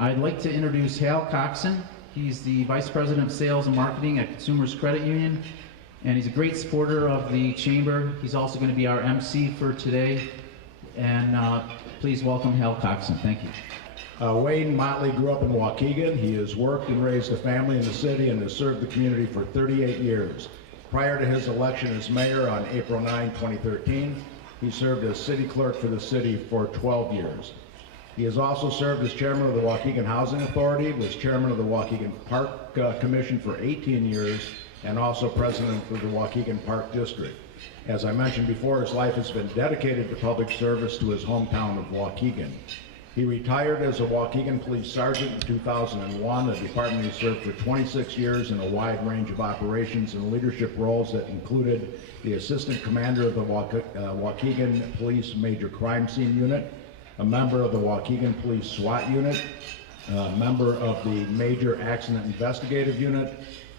I'd like to introduce Hal Coxon. He's the Vice President of Sales and Marketing at Consumers Credit Union, and he's a great supporter of the Chamber. He's also going to be our MC for today, and please welcome Hal Coxon. Thank you. Wayne Motley grew up in Waukegan. He has worked and raised a family in the city and has served the community for 38 years. Prior to his election as mayor on April 9, 2013, he served as city clerk for the city for 12 years. He has also served as chairman of the Waukegan Housing Authority, was chairman of the Waukegan Park Commission for 18 years, and also president for the Waukegan Park District. As I mentioned before, his life has been dedicated to public service to his hometown of Waukegan. He retired as a Waukegan Police Sergeant in 2001, a department he served for 26 years in a wide range of operations and leadership roles that included the Assistant Commander of the Waukegan Police Major Crime Scene Unit, a member of the Waukegan Police SWAT Unit, a member of the Major Accident Investigative Unit.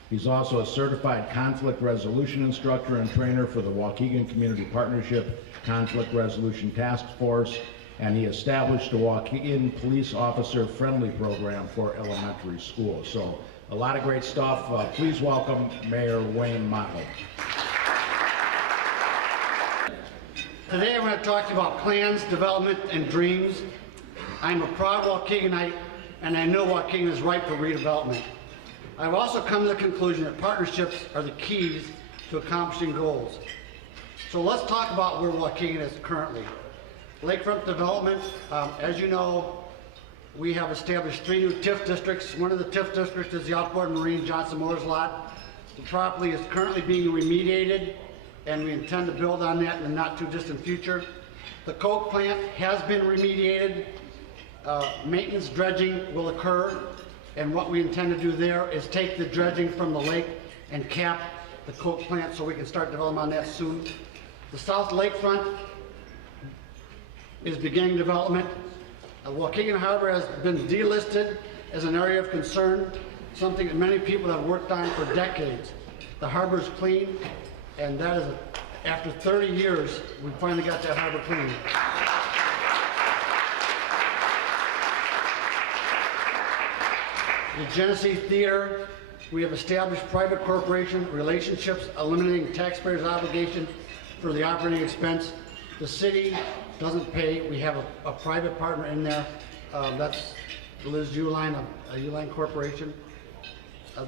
He's also a certified conflict resolution instructor and trainer for the Waukegan Community Partnership Conflict Resolution Task Force, and he established the Waukegan Police Officer Friendly Program for elementary schools. So a lot of great stuff. Please welcome Mayor Wayne Motley. Today I'm going to talk to you about plans, development, and dreams. I'm a proud Waukeganite, and I know Waukegan is ripe for redevelopment. I've also come to the conclusion that partnerships are the keys to accomplishing goals. So let's talk about where Waukegan is currently. Lakefront development, as you know, we have established 3 new TIF districts. One of the TIF districts is the Outboard Marine Johnson Motors lot. The property is currently being remediated, and we intend to build on that in the not too distant future. The coke plant has been remediated. Maintenance dredging will occur, and what we intend to do there is take the dredging from the lake and cap the coke plant so we can start development on that soon. The South Lakefront is beginning development. Waukegan Harbor has been delisted as an area of concern, something that many people have worked on for decades. The harbor is clean, and that is, after 30 years, we finally got that harbor clean. The Genesee Theater, we have established private corporation relationships, eliminating taxpayers' obligation for the operating expense. The city doesn't pay. We have a private partner in there. That's Liz Uesterlein, a Uesterlein Corporation.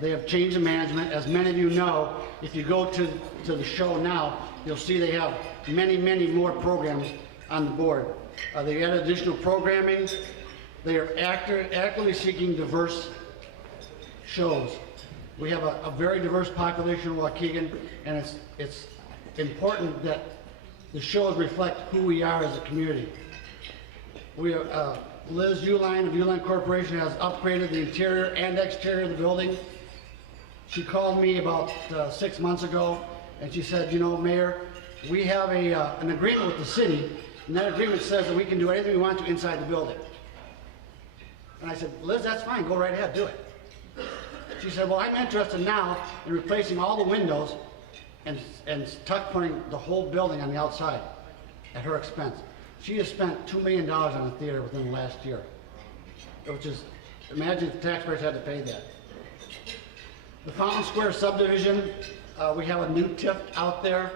They have changed the management. As many of you know, if you go to the show now, you'll see they have many, many more programs on the board. They added additional programming. They are actively seeking diverse shows. We have a very diverse population in Waukegan, and it's important that the shows reflect who we are as a community. We are, Liz Uesterlein of Uesterlein Corporation has upgraded the interior and exterior of the building. She called me about 6 months ago, and she said, you know, Mayor, we have an agreement with the city, and that agreement says that we can do anything we want to inside the building. And I said, Liz, that's fine, go right ahead, do it. She said, well, I'm interested now in replacing all the windows and tuck pointing the whole building on the outside at her expense. She has spent $2 million on the theater within the last year, which is, imagine if the taxpayers had to pay that. The Fountain Square subdivision, we have a new TIF out there.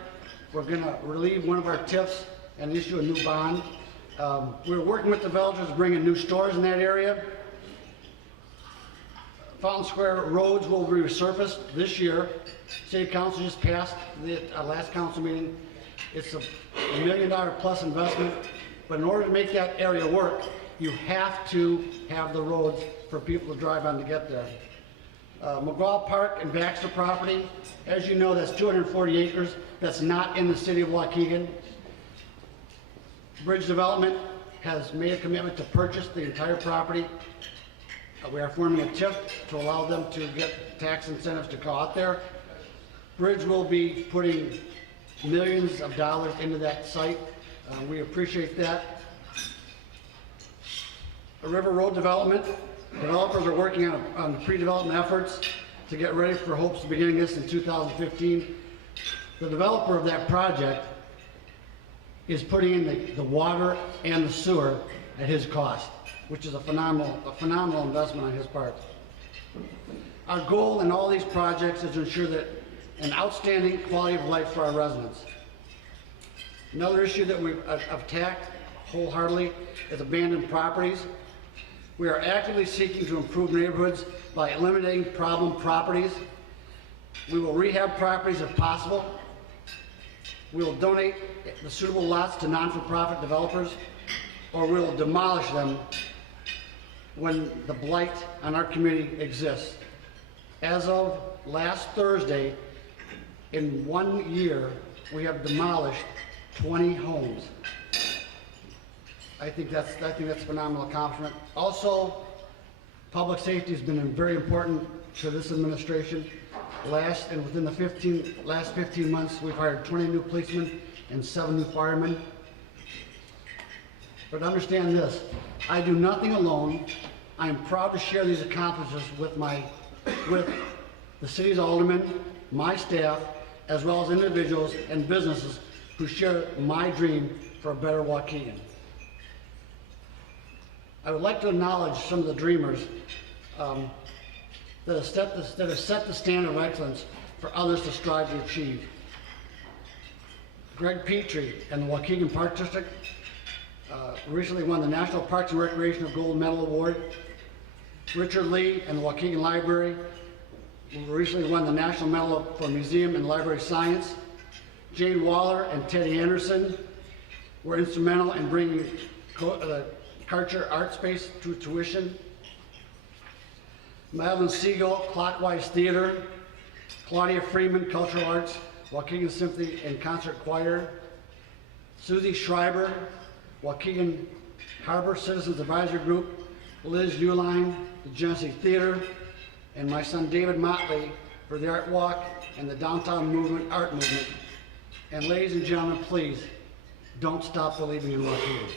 We're going to relieve one of our TIFs and issue a new bond. We're working with developers to bring in new stores in that area. Fountain Square roads will be resurfaced this year. City Council just passed the last council meeting. It's a $1 million plus investment, but in order to make that area work, you have to have the roads for people to drive on to get there. McGraw Park and Baxter property, as you know, that's 240 acres. That's not in the city of Waukegan. Bridge Development has made a commitment to purchase the entire property. We are forming a TIF to allow them to get tax incentives to go out there. Bridge will be putting millions of dollars into that site. We appreciate that. The River Road Development, developers are working on pre-development efforts to get ready for hopes of beginning this in 2015. The developer of that project is putting in the water and the sewer at his cost. which is a phenomenal investment on his part. Our goal in all these projects is to ensure that an outstanding quality of life for our residents. Another issue that we've attacked wholeheartedly is abandoned properties. We are actively seeking to improve neighborhoods by eliminating problem properties. We will rehab properties if possible. We will donate the suitable lots to non-for-profit developers, or we will demolish them when the blight on our community exists. As of last Thursday, in 1 year, we have demolished 20 homes. I think that's a phenomenal accomplishment. Also, public safety has been very important to this administration. Within the last 15 months, we've hired 20 new policemen and 7 new firemen. But understand this, I do nothing alone. I am proud to share these accomplishments with the city's aldermen, my staff, as well as individuals and businesses who share my dream for a better Waukegan. I would like to acknowledge some of the dreamers that have set the standard of excellence for others to strive to achieve. Greg Petrie and the Waukegan Park District recently won the National Parks and Recreation Gold Medal Award. Richard Lee and the Waukegan Library recently won the National Medal for Museum and Library Science. Jane Waller and Teddy Anderson were instrumental in bringing the Karcher Art Space to tuition. Madeline Siegel, Clockwise Theater. Claudia Freeman, Cultural Arts, Waukegan Symphony and Concert Choir. Susie Schreiber, Waukegan Harbor Citizens Advisory Group. Liz Uline, the Genesee Theater, and my son David Motley for the Art Walk and the Downtown Art Movement. And ladies and gentlemen, please, don't stop believing in Waukegan.